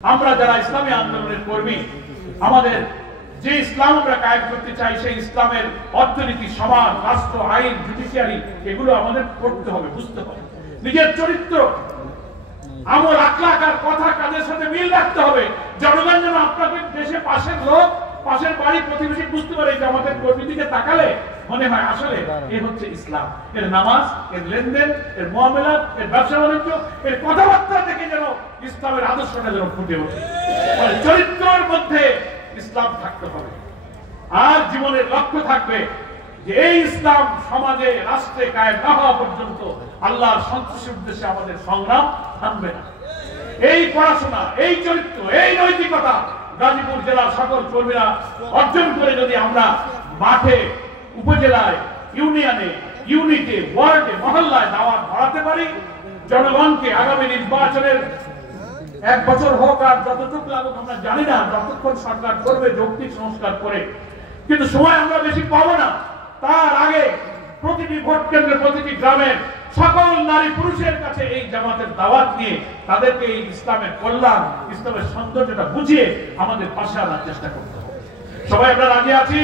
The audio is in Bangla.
আমরা যারা ইসলামী আন্দোলনের কর্মী, আমাদের যে ইসলাম আমরা কায়েম করতে চাই, সেই ইসলামের অর্থনীতি, সমাজ, রাষ্ট্র, আইন, জুডিশিয়ারি, এগুলো আমাদের পড়তে হবে, বুঝতে হবে। নিজের চরিত্র, আমল, আখলাক আর কথা কাজের সাথে মিল রাখতে হবে। জনগণ যেন আপনাকে দেশে পাশের লোক, পাশের বাড়ি, প্রতিবেশী বুঝতে পারে যে আমাদের কর্মী দিকে তাকালে মনে হয় আসলে এ হচ্ছে ইসলাম। এর নামাজ, এর লেনদেন, এর মুআমালাত, এর ব্যবসা বাণিজ্য, এর কথাবার্তা থেকে যেন ইসলামের আদর্শটা যেন ফুটে ওঠে। চরিত্রের মধ্যে ইসলাম থাকতে হবে। আর জীবনের লক্ষ্য থাকবে যে এই ইসলাম সমাজে, রাষ্ট্রে কায়েম না হওয়া পর্যন্ত আল্লাহর সন্তুষ্টির উদ্দেশ্যে আমাদের সংগ্রাম থামবে না। এই পড়াশোনা, এই চরিত্র, এই নৈতিকতা গাজীপুর জেলার সকল কর্মীরা অর্জন করে যদি আমরা মাঠে, উপজেলায়, ইউনিয়নে, ইউনিটে, ওয়ার্ডে, মহল্লায় দাওয়াত বাড়াতে পারি, জনগণকে আগামী নির্বাচনের 1 বছর হোক আর যতটুকু লাগুক আমরা জানি না, যতক্ষণ সরকার করবে যৌক্তিক সংস্কার করে, কিন্তু সময় আমরা বেশি পাবো না। তার আগে প্রতিটি ভোট কেন্দ্রে, প্রতিটি গ্রামের সকল নারী পুরুষের কাছে এই জামাতের দাওয়াত নিয়ে তাদেরকে এই ইসলামের কল্যাণ, ইসলামের সৌন্দর্যটা বুঝিয়ে আমাদের পাশে আনার চেষ্টা করতে হবে। সবাই আমরা রাজি আছি?